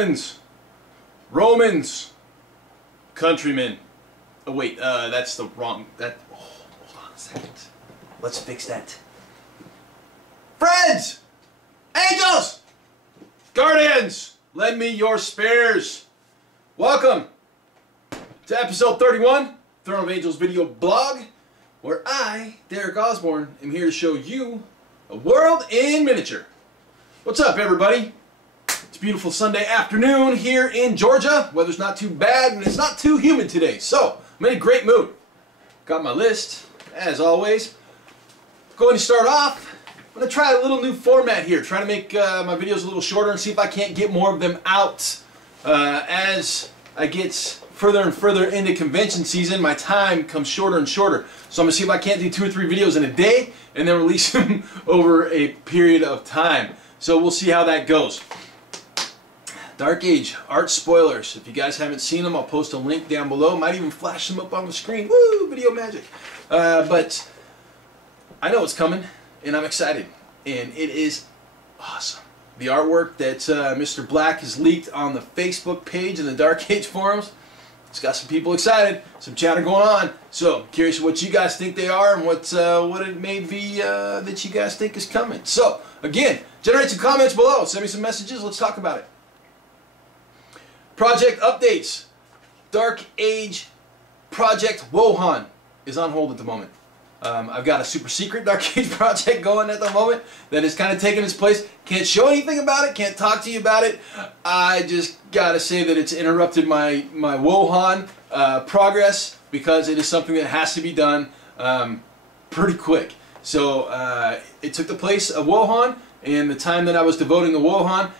friends, Romans, countrymen. Oh wait, that's the wrong. Hold on a second. Let's fix that. Friends, angels, guardians, lend me your spares. Welcome to episode 31, Throne of Angels video blog, where I, Derek Osborne, am here to show you a world in miniature. What's up, everybody? It's a beautiful Sunday afternoon here in Georgia. Weather's not too bad and it's not too humid today, so I'm in a great mood. Got my list, as always. Going to start off, I'm going to try a little new format here. Try to make my videos a little shorter and see if I can't get more of them out. As I get further and further into convention season, my time comes shorter and shorter. So I'm going to see if I can't do 2 or 3 videos in a day and then release them over a period of time. So we'll see how that goes. Dark Age art spoilers. If you guys haven't seen them, I'll post a link down below. Might even flash them up on the screen. Woo! Video magic. But I know it's coming, and I'm excited. And it is awesome. The artwork that Mr. Black has leaked on the Facebook page in the Dark Age forums, it's got some people excited, some chatter going on. So, curious what you guys think they are and what it may be that you guys think is coming. So, again, generate some comments below. Send me some messages. Let's talk about it. Project updates. Dark Age Project Wuhan is on hold at the moment. I've got a super secret Dark Age project going at the moment that is kind of taking its place. Can't show anything about it, can't talk to you about it. I just gotta say that it's interrupted my Wuhan progress because it is something that has to be done pretty quick. So it took the place of Wuhan and the time that I was devoting to Wuhan,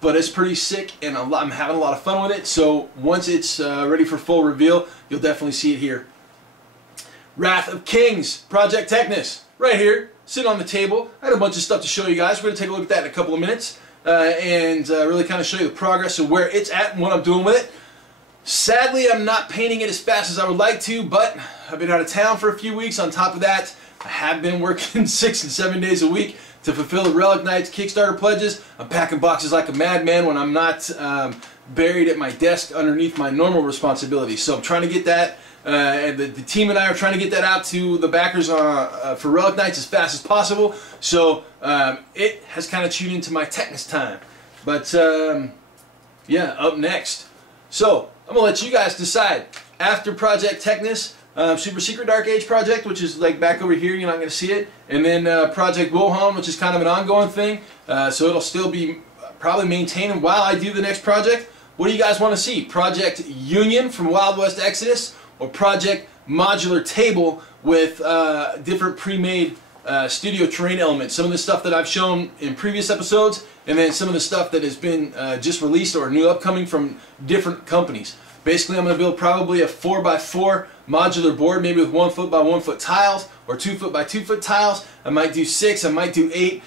but it's pretty sick and I'm having a lot of fun with it. So once it's ready for full reveal, you'll definitely see it here. Wrath of Kings, Project Teknes, right here, sitting on the table. I had a bunch of stuff to show you guys. We're going to take a look at that in a couple of minutes and really kind of show you the progress of where it's at and what I'm doing with it. Sadly, I'm not painting it as fast as I would like to, but I've been out of town for a few weeks. On top of that, I have been working 6 and 7 days a week to fulfill the Relic Knights Kickstarter pledges. I'm packing boxes like a madman when I'm not buried at my desk underneath my normal responsibilities. So I'm trying to get that. And the team and I are trying to get that out to the backers for Relic Knights as fast as possible. So it has kind of chewed into my Teknes time. But yeah, up next. So I'm going to let you guys decide. After Project Teknes, Super Secret Dark Age project, which is like back over here, you're not going to see it. And then Project Wuhan, which is kind of an ongoing thing. So it'll still be probably maintained while I do the next project. What do you guys want to see? Project Union from Wild West Exodus? Or Project Modular Table with different pre-made studio terrain elements. Some of the stuff that I've shown in previous episodes, and then some of the stuff that has been just released or new upcoming from different companies. Basically, I'm going to build probably a 4x4 modular board, maybe with 1 foot by 1 foot tiles, or 2 foot by 2 foot tiles. I might do 6, I might do 8.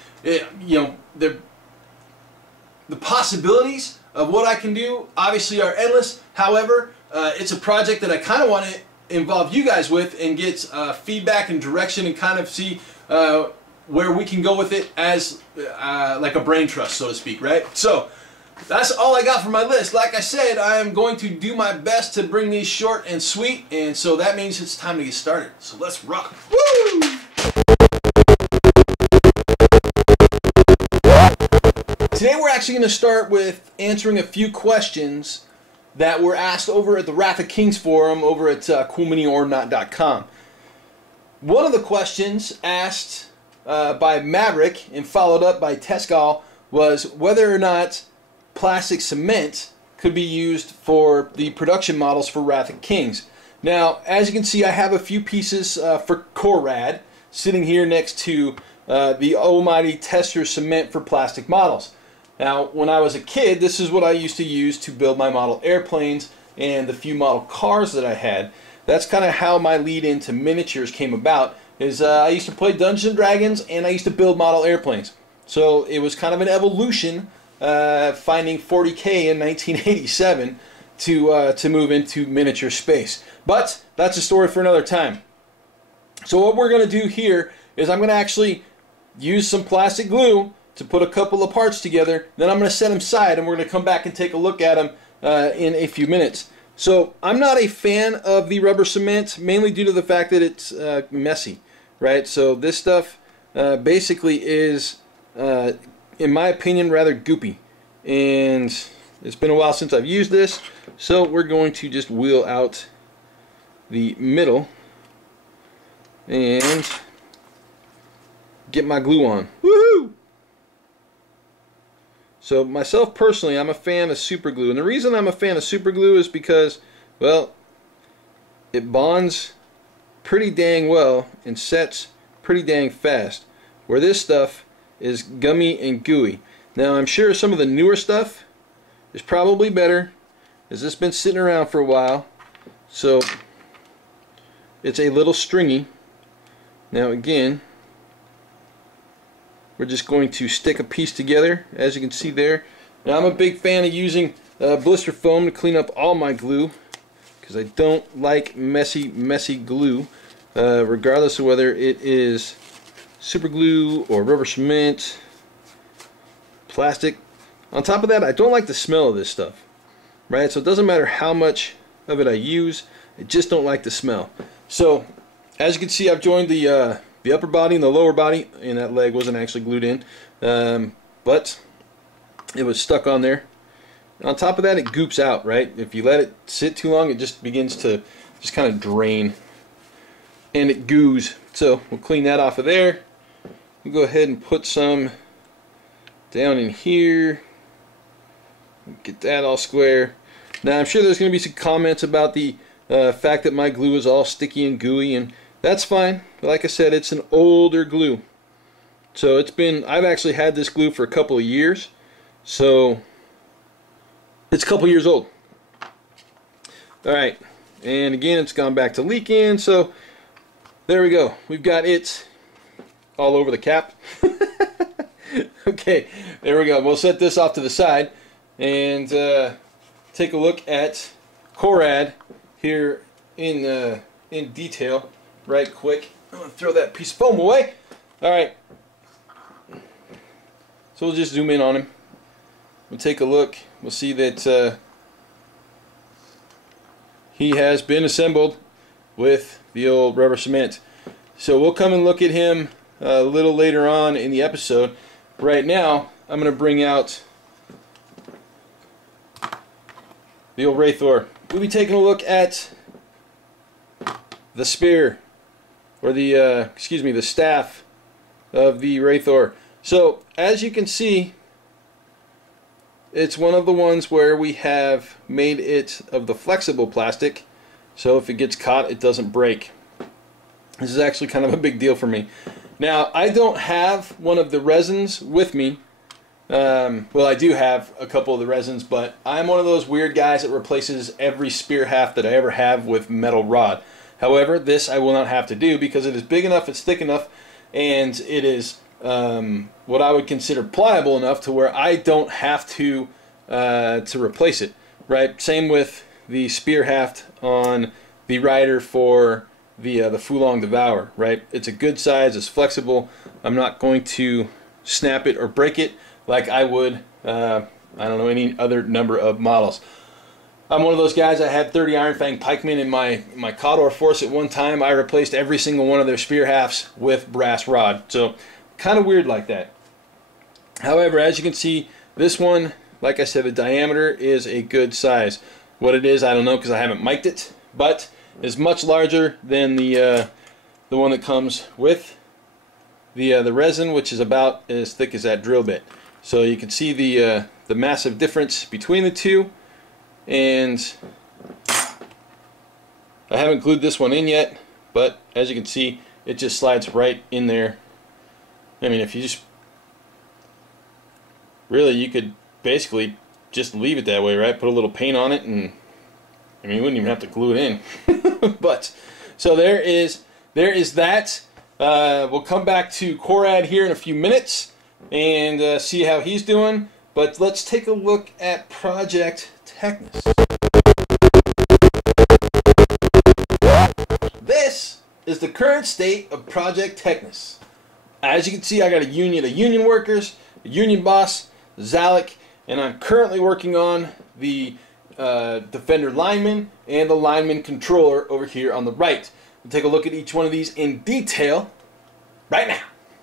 You know, the possibilities of what I can do obviously are endless. However, it's a project that I kind of want to involve you guys with and get feedback and direction and kind of see where we can go with it as like a brain trust, so to speak, right? So that's all I got for my list. Like I said, I am going to do my best to bring these short and sweet, and so that means it's time to get started. So let's rock. Woo! Today we're actually going to start with answering a few questions that were asked over at the Wrath of Kings forum over at coolminiornot.com. One of the questions asked by Maverick and followed up by Tescal was whether or not plastic cement could be used for the production models for Wrath of Kings. Now, as you can see, I have a few pieces for Corrad sitting here next to the Almighty Tester cement for plastic models. Now, when I was a kid, this is what I used to use to build my model airplanes and the few model cars that I had. That's kind of how my lead into miniatures came about. I used to play Dungeons & Dragons and I used to build model airplanes. So it was kind of an evolution, finding 40K in 1987 to move into miniature space. But that's a story for another time. So what we're going to do here is I'm going to actually use some plastic glue to put a couple of parts together. Then I'm going to set them aside, and we're going to come back and take a look at them in a few minutes. So I'm not a fan of the rubber cement, mainly due to the fact that it's messy, right? So this stuff basically is, in my opinion, rather goopy. And it's been a while since I've used this, so we're going to just wheel out the middle and get my glue on. Woohoo! So myself personally, I'm a fan of super glue, and the reason I'm a fan of super glue is because, well, it bonds pretty dang well and sets pretty dang fast, where this stuff is gummy and gooey. Now I'm sure some of the newer stuff is probably better, as this has been sitting around for a while, so it's a little stringy. Now again, we're just going to stick a piece together, as you can see there. Now I'm a big fan of using blister foam to clean up all my glue, because I don't like messy glue, regardless of whether it is super glue or rubber cement, plastic. On top of that, I don't like the smell of this stuff, right? So it doesn't matter how much of it I use, I just don't like the smell. So as you can see, I've joined the upper body and the lower body, and that leg wasn't actually glued in, but it was stuck on there. On top of that, it goops out, right? If you let it sit too long, it just begins to just kind of drain, and it goos. So we'll clean that off of there. We'll go ahead and put some down in here. Get that all square. Now I'm sure there's going to be some comments about the fact that my glue is all sticky and gooey, and that's fine. But like I said, it's an older glue. So I've actually had this glue for a couple of years. So it's a couple years old. Alright, and again, it's gone back to leaking, so there we go. We've got it all over the cap. Okay, there we go. We'll set this off to the side and take a look at Corad here in detail right quick. I'm going to throw that piece of foam away. Alright, so we'll just zoom in on him. We'll take a look. We'll see that he has been assembled with the old rubber cement. So we'll come and look at him a little later on in the episode. Right now, I'm going to bring out the old Wraithor. We'll be taking a look at the spear, or the the staff of the Wraithor. So as you can see, it's one of the ones where we have made it of the flexible plastic, so if it gets caught, it doesn't break. This is actually kind of a big deal for me. Now, I don't have one of the resins with me. Well, I do have a couple of the resins, but I'm one of those weird guys that replaces every spear haft that I ever have with metal rod. However, this I will not have to do because it is big enough, it's thick enough, and it is what I would consider pliable enough to where I don't have to replace it. Right? Same with the spear haft on the rider for the Fulong Devour. Right? It's a good size. It's flexible. I'm not going to snap it or break it like I would I don't know, any other number of models. I'm one of those guys. I had 30 Iron Fang pikemen in my Cawdor force at one time. I replaced every single one of their spear hafts with brass rod. So kind of weird like that. However, as you can see, this one, like I said, the diameter is a good size. What it is, I don't know because I haven't mic'd it, but it's much larger than the one that comes with the resin, which is about as thick as that drill bit. So you can see the massive difference between the two. And I haven't glued this one in yet, but as you can see, it just slides right in there. I mean, if you just really, you could basically just leave it that way, right? Put a little paint on it, and I mean, you wouldn't even have to glue it in. But so there is that. We'll come back to Corad here in a few minutes and see how he's doing. But let's take a look at Project Teknes. This is the current state of Project Teknes. As you can see, I got a union of union workers. Union Boss, Dalek, and I'm currently working on the Defender Lineman and the Lineman Controller over here on the right. We'll take a look at each one of these in detail right now.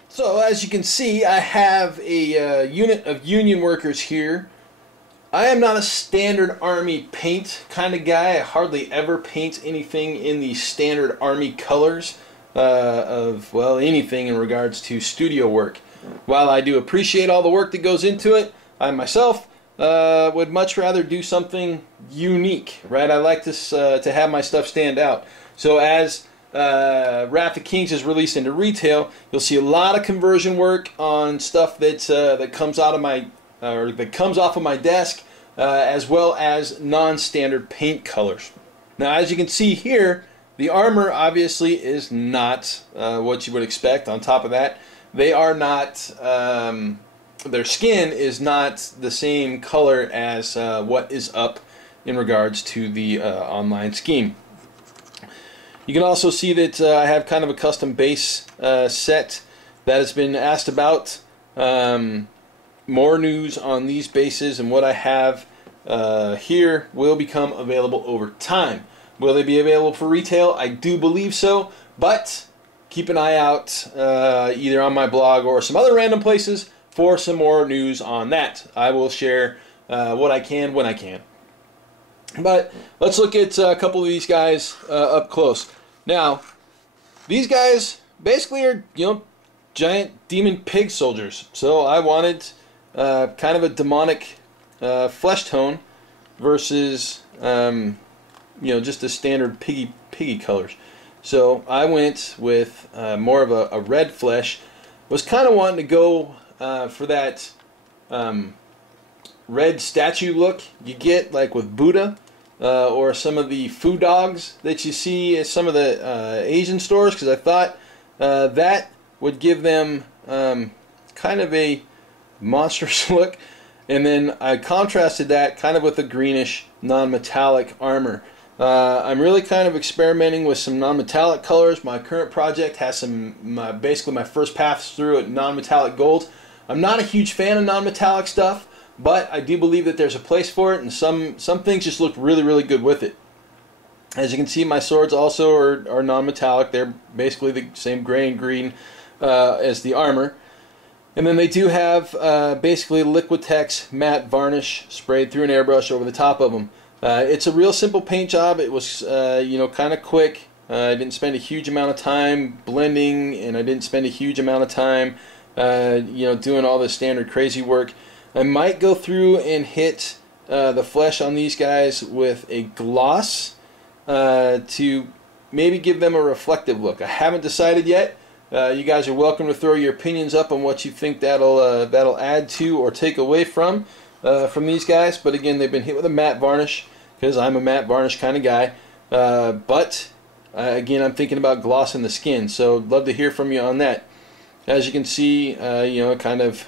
So as you can see, I have a unit of Union workers here. I am not a standard Army paint kind of guy. I hardly ever paint anything in the standard Army colors of, well, anything in regards to studio work. While I do appreciate all the work that goes into it, I myself would much rather do something unique, right? I like this to have my stuff stand out. So as Wrath of Kings is released into retail, you'll see a lot of conversion work on stuff that that comes out of my that comes off of my desk, as well as non-standard paint colors. Now, as you can see here, the armor obviously is not what you would expect. On top of that, they are not. Their skin is not the same color as what is up in regards to the online scheme. You can also see that I have kind of a custom base set that has been asked about. More news on these bases and what I have here will become available over time. Will they be available for retail? I do believe so, but keep an eye out either on my blog or some other random places for some more news on that. I will share what I can when I can. But let's look at a couple of these guys up close. Now, these guys basically are, you know, giant demon pig soldiers. So I wanted kind of a demonic flesh tone versus you know, just the standard piggy colors. So I went with more of a red flesh. Was kind of wanting to go for that red statue look you get like with Buddha or some of the food dogs that you see at some of the Asian stores, because I thought that would give them kind of a monstrous look. And then I contrasted that kind of with a greenish non-metallic armor. I'm really kind of experimenting with some non-metallic colors. My current project has some basically my first pass through at non-metallic gold. I'm not a huge fan of non-metallic stuff, but I do believe that there's a place for it, and some things just look really, really good with it. As you can see, my swords also are non-metallic. They're basically the same gray and green as the armor. And then they do have basically Liquitex matte varnish sprayed through an airbrush over the top of them. It's a real simple paint job. It was you know, kind of quick. I didn't spend a huge amount of time blending, and I didn't spend a huge amount of time you know, doing all the standard crazy work. I might go through and hit the flesh on these guys with a gloss to maybe give them a reflective look. I haven't decided yet. You guys are welcome to throw your opinions up on what you think that'll add to or take away from these guys. But again, they've been hit with a matte varnish because I'm a matte varnish kind of guy. But again, I'm thinking about glossing the skin, so I'd love to hear from you on that. As you can see, you know, kind of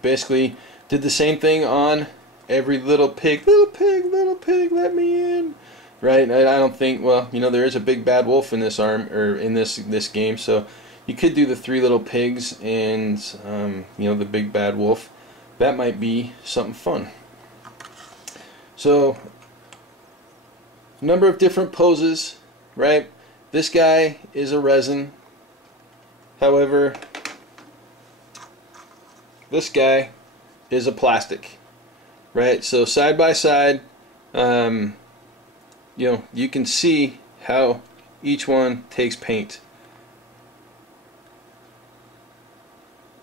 basically did the same thing on every little pig, let me in. Right? I don't think, well, you know, there is a big bad wolf in this in this game, so you could do the 3 little pigs and you know, the big bad wolf. That might be something fun. So, a number of different poses, right? This guy is a resin. However, this guy is a plastic, right? So side by side, you know, you can see how each one takes paint.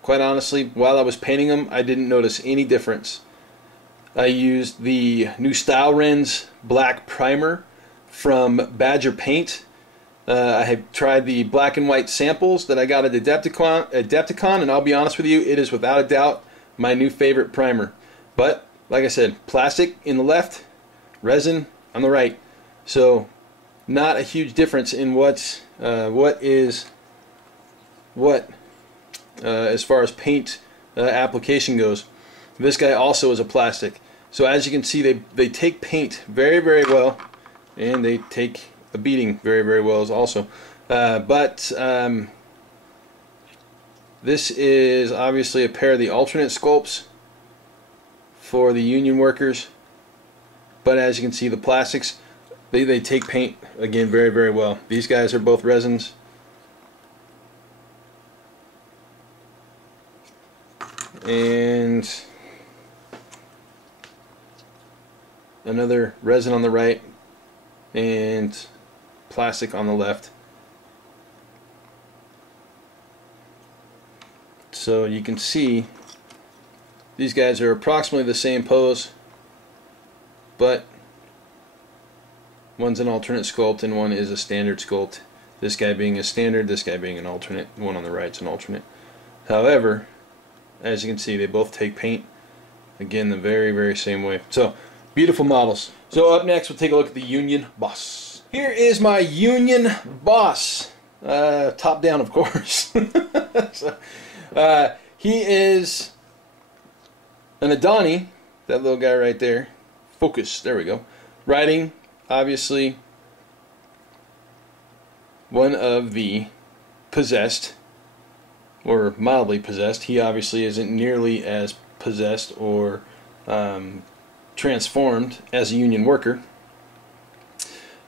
Quite honestly, while I was painting them, I didn't notice any difference. I used the new Style Rens black primer from Badger Paint. I have tried the black and white samples that I got at Adepticon, and I'll be honest with you, it is without a doubt my new favorite primer. But like I said, plastic in the left, resin on the right. So not a huge difference in what as far as paint application goes. This guy also is a plastic. So as you can see, they take paint very, very well, and they take a beating very, very well also. But This is obviously a pair of the alternate sculpts for the union workers, but as you can see, the plastics, they take paint again very, very well. These guys are both resins. And another resin on the right and plastic on the left. So you can see these guys are approximately the same pose, but one's an alternate sculpt and one is a standard sculpt. This guy being a standard, this guy being an alternate. The one on the right is an alternate. However, as you can see, they both take paint again the very, very same way. So beautiful models. So up next we'll take a look at the Union Boss. Here is my Union Boss, top down of course. So, he is an Adani, that little guy right there. Focus, there we go. Riding, obviously, one of the possessed, or mildly possessed. He obviously isn't nearly as possessed or transformed as a union worker.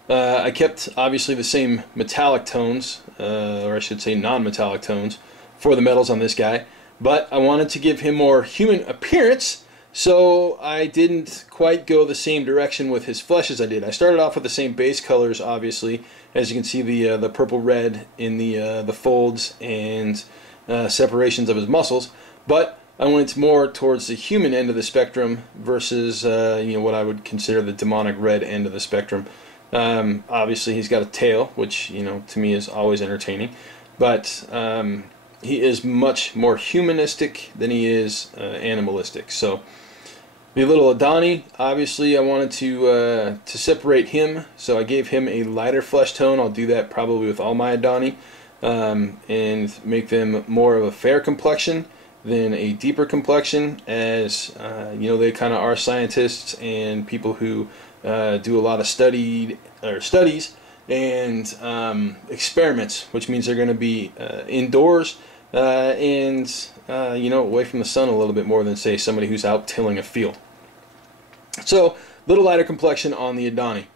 I kept obviously the same metallic tones, or I should say non-metallic tones, for the metals on this guy, but I wanted to give him more human appearance, so I didn't quite go the same direction with his flesh as I did. I started off with the same base colors, obviously, as you can see the purple red in the folds and separations of his muscles, but I went more towards the human end of the spectrum versus what I would consider the demonic red end of the spectrum. Obviously he's got a tail, which to me is always entertaining, but he is much more humanistic than he is animalistic. So the little Adani, obviously I wanted to separate him, so I gave him a lighter flesh tone. I'll do that probably with all my Adani, and make them more of a fair complexion than a deeper complexion, as they kind of are scientists and people who do a lot of studies and experiments, which means they're going to be indoors and away from the sun a little bit more than, say, somebody who's out tilling a field. So little lighter complexion on the Adani.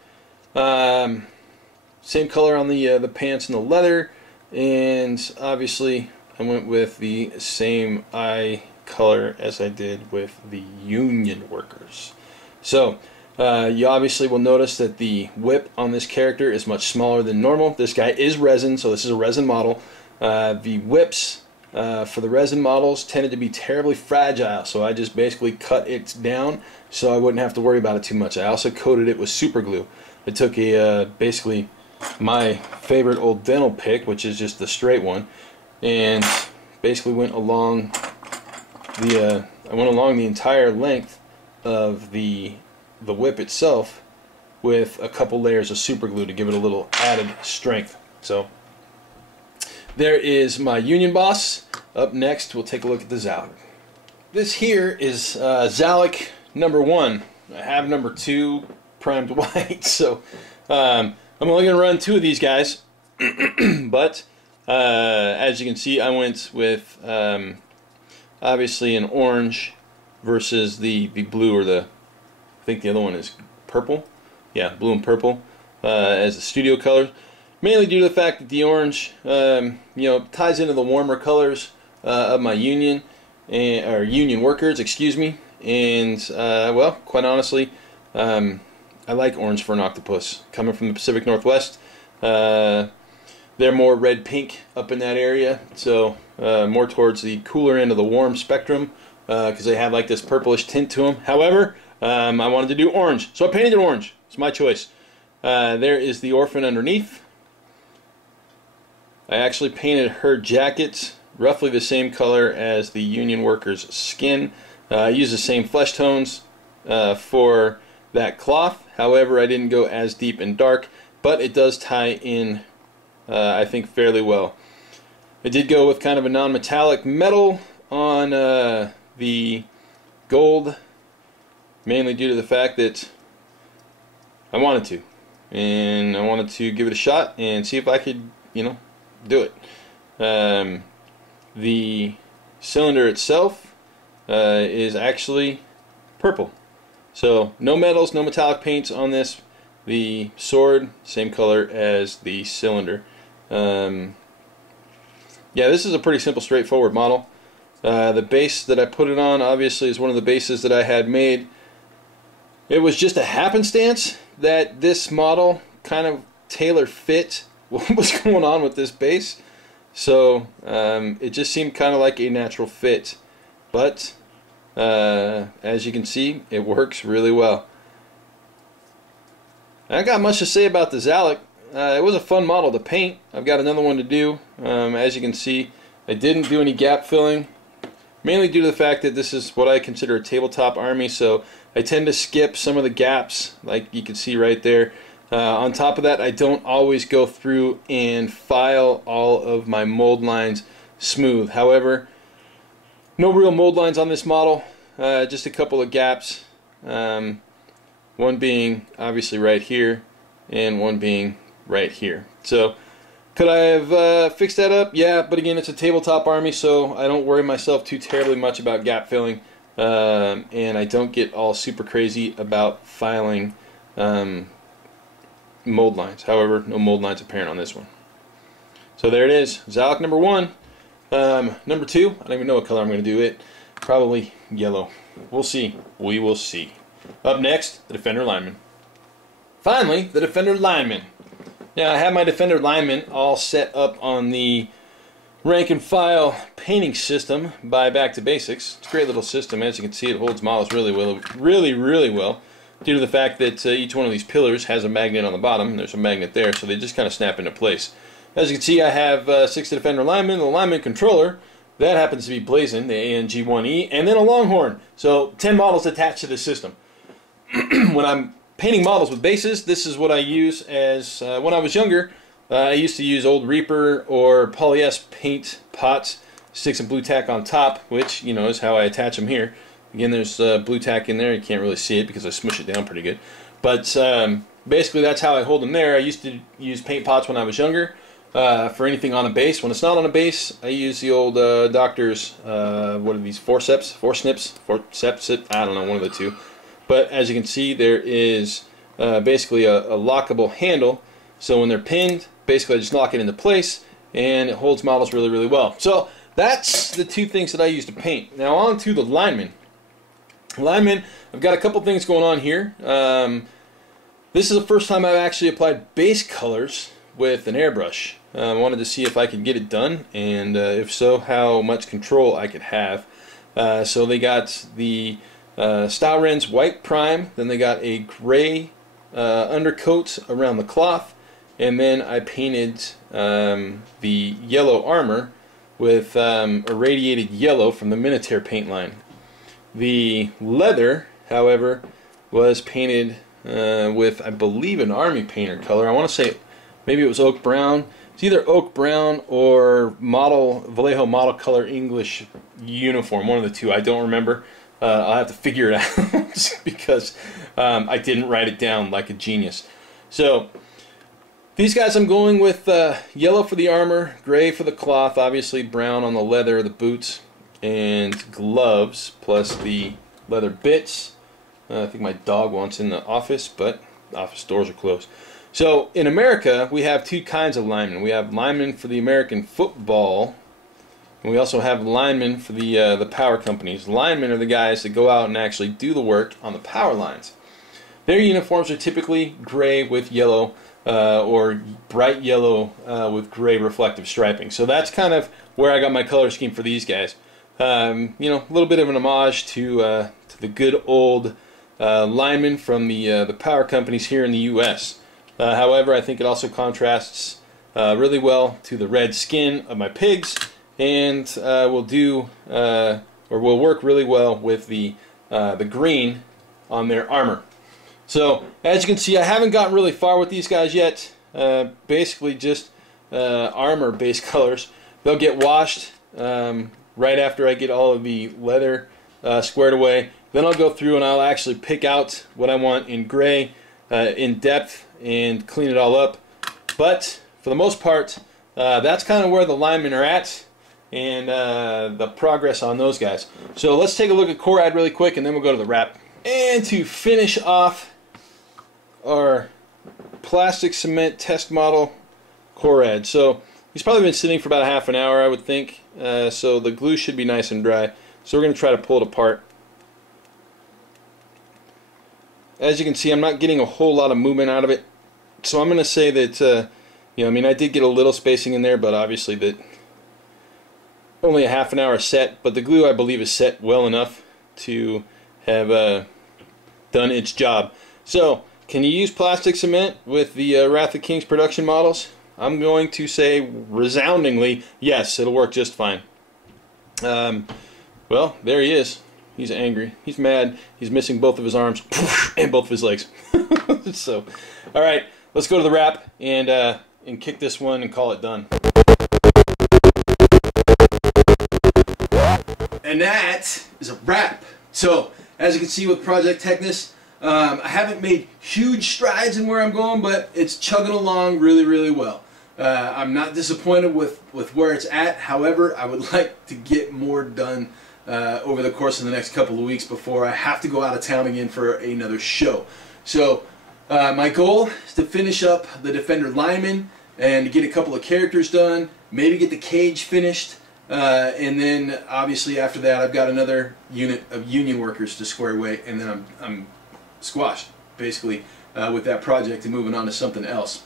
Same color on the pants and the leather, and obviously I went with the same eye color as I did with the union workers. So you obviously will notice that the whip on this character is much smaller than normal. This guy is resin, so this is a resin model. The whips for the resin models tended to be terribly fragile, so I just basically cut it down so I wouldn't have to worry about it too much. I also coated it with super glue. I took basically my favorite old dental pick, which is just the straight one, and basically went along the entire length of the whip itself with a couple layers of super glue to give it a little added strength. So there is my Union Boss. Up next we'll take a look at the Dalek. This here is Dalek number 1. I have number 2 primed white, so I'm only going to run 2 of these guys. But as you can see, I went with obviously an orange versus the blue, or I think the other one is purple. Yeah, blue and purple as the studio colors. Mainly due to the fact that the orange, ties into the warmer colors of my union workers, excuse me. And well, quite honestly, I like orange for an octopus. Coming from the Pacific Northwest, they're more red-pink up in that area, so more towards the cooler end of the warm spectrum, because they have like this purplish tint to them. However, I wanted to do orange, so I painted it orange. It's my choice. There is the orphan underneath. I actually painted her jacket roughly the same color as the union worker's skin. I used the same flesh tones for that cloth. However, I didn't go as deep and dark, but it does tie in, I think, fairly well. I did go with kind of a non-metallic metal on the gold, mainly due to the fact that I wanted to. And I wanted to give it a shot and see if I could, do it. the cylinder itself is actually purple. So no metals, no metallic paints on this. The sword, same color as the cylinder. Yeah, this is a pretty simple, straightforward model. The base that I put it on obviously is one of the bases that I had made. It was just a happenstance that this model kind of tailor fit what was going on with this base. So it just seemed kind of like a natural fit. But as you can see, it works really well. I don't got much to say about the Dalek. It was a fun model to paint. I've got another one to do. As you can see, I didn't do any gap filling, mainly due to the fact that this is what I consider a tabletop army, so I tend to skip some of the gaps, like you can see right there. On top of that, I don't always go through and file all of my mold lines smooth. However, no real mold lines on this model, just a couple of gaps. One being obviously right here, and one being right here. So, could I have fixed that up? Yeah, but again, it's a tabletop army, so I don't worry myself too terribly much about gap filling, and I don't get all super crazy about filing mold lines. However, no mold lines apparent on this one. So there it is, Dalek number 1. Number 2, I don't even know what color I'm going to do it. Probably yellow. We'll see. We will see. Up next, the Defender Lineman. Finally, the Defender Lineman. Now, I have my Defender Lineman all set up on the rank and file painting system by Back to Basics. It's a great little system. As you can see, it holds models really well, really well, due to the fact that each one of these pillars has a magnet on the bottom, and there's a magnet there, so they just kind of snap into place. As you can see, I have 6 Defender Linemen, the Lineman Controller. That happens to be Blazin, the ANG1E, and then a Longhorn. So 10 models attached to this system. When I'm painting models with bases, this is what I use as, when I was younger, I used to use old Reaper or Polyester paint pots, stick some blue tack on top, which, you know, is how I attach them here. Again, there's blue tack in there. You can't really see it because I smush it down pretty good. But basically, that's how I hold them there. I used to use paint pots when I was younger for anything on a base. When it's not on a base, I use the old Doctor's, what are these, forceps, I don't know, one of the two. But as you can see, there is basically a lockable handle. So when they're pinned, basically I just lock it into place, and it holds models really well. So that's the 2 things that I use to paint. Now on to the Lineman. Lineman, I've got a couple things going on here. This is the first time I've actually applied base colors with an airbrush. I wanted to see if I could get it done, and if so, how much control I could have. So they got the Stylrens white prime, then they got a gray undercoat around the cloth, and then I painted the yellow armor with irradiated yellow from the Minotaur paint line. The leather, however, was painted with, I believe, an army painter color. I want to say maybe it was oak brown. It's either oak brown or Vallejo model color English uniform, one of the two. I don't remember. I'll have to figure it out because I didn't write it down like a genius. So these guys I'm going with yellow for the armor, gray for the cloth, obviously brown on the leather, the boots, and gloves, plus the leather bits. I think my dog wants in the office, but the office doors are closed. So in America, we have 2 kinds of linemen. We have linemen for the American football, and we also have linemen for the power companies. Linemen are the guys that go out and actually do the work on the power lines. Their uniforms are typically gray with yellow or bright yellow with gray reflective striping. So that's kind of where I got my color scheme for these guys. You know, a little bit of an homage to the good old linemen from the power companies here in the U.S. However, I think it also contrasts really well to the red skin of my pigs, and will work really well with the green on their armor. So as you can see, I haven't gotten really far with these guys yet. Basically just armor base colors. They'll get washed right after I get all of the leather squared away. Then I'll go through and I'll actually pick out what I want in gray in depth and clean it all up. But for the most part, that's kind of where the linemen are at. and the progress on those guys. So let's take a look at Corad really quick, and then we'll go to the wrap. And to finish off our plastic cement test model Corad. So he's probably been sitting for about a half an hour, I would think. So the glue should be nice and dry. So we're going to try to pull it apart. As you can see, I'm not getting a whole lot of movement out of it. So I'm going to say that, you know, I mean, I did get a little spacing in there, but obviously that only a half an hour set. But the glue, I believe, is set well enough to have done its job. So, can you use plastic cement with the Wrath of Kings production models? I'm going to say resoundingly, yes, it'll work just fine. Well, there he is. He's angry. He's mad. He's missing both of his arms and both of his legs. So, all right, let's go to the wrap and kick this one and call it done. And that is a wrap. So, as you can see with Project Teknes, I haven't made huge strides in where I'm going, but it's chugging along really, really well. I'm not disappointed with where it's at. However, I would like to get more done over the course of the next couple of weeks before I have to go out of town again for another show. So, my goal is to finish up the Defender Lineman and to get a couple of characters done, maybe get the cage finished. And then obviously after that I've got another unit of Union workers to square away, and then I'm squashed basically with that project and moving on to something else,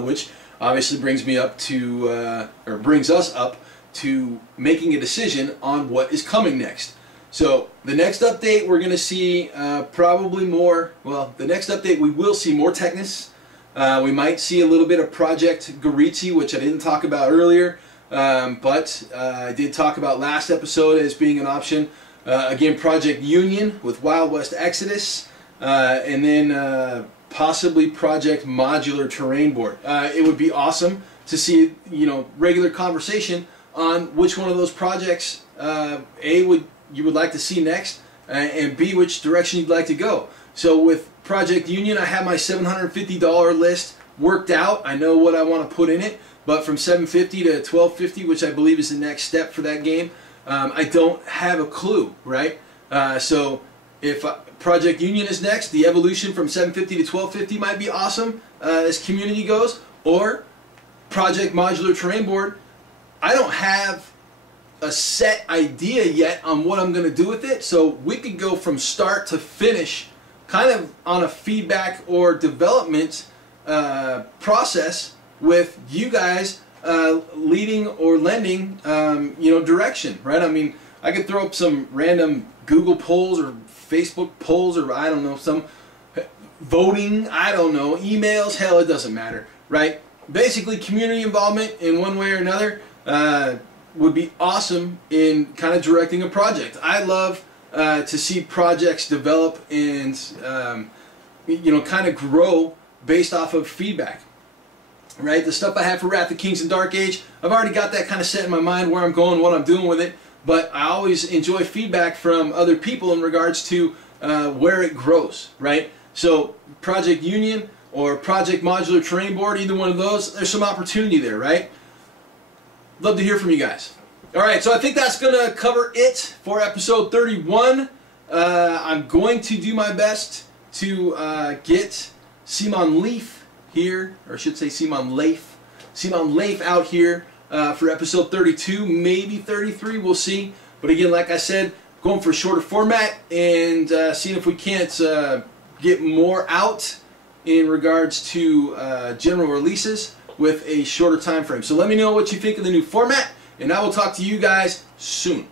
which obviously brings me up to or brings us up to making a decision on what is coming next. So the next update we're going to see probably more, well, the next update we will see more Teknes. We might see a little bit of Project Goritzi, which I didn't talk about earlier. But I did talk about last episode as being an option. Again, Project Union with Wild West Exodus, and then possibly Project Modular Terrain Board. It would be awesome to see, you know, regular conversation on which one of those projects you would like to see next, and B, which direction you'd like to go. So with Project Union, I have my $750 list worked out. I know what I want to put in it. But from $750 to $1250, which I believe is the next step for that game, I don't have a clue, right? So if Project Union is next, the evolution from $750 to $1250 might be awesome as community goes. Or Project Modular Terrain Board, I don't have a set idea yet on what I'm going to do with it. So we could go from start to finish kind of on a feedback or development process with you guys leading or lending, you know, direction, right? I mean, I could throw up some random Google polls or Facebook polls, or I don't know, some voting, I don't know, emails, hell, it doesn't matter, right? Basically, community involvement in one way or another would be awesome in kind of directing a project. I love to see projects develop and, you know, kind of grow based off of feedback. Right, the stuff I have for Wrath of Kings and Dark Age, I've already got that kind of set in my mind where I'm going, what I'm doing with it. But I always enjoy feedback from other people in regards to where it grows. Right, so Project Union or Project Modular Terrain Board, either one of those, there's some opportunity there. Right, love to hear from you guys. All right, so I think that's gonna cover it for episode 31. I'm going to do my best to get Simon Leaf here, or I should say Simon Leif out here for episode 32, maybe 33, we'll see. But again, like I said, going for a shorter format and seeing if we can't get more out in regards to general releases with a shorter time frame. So let me know what you think of the new format, and I will talk to you guys soon.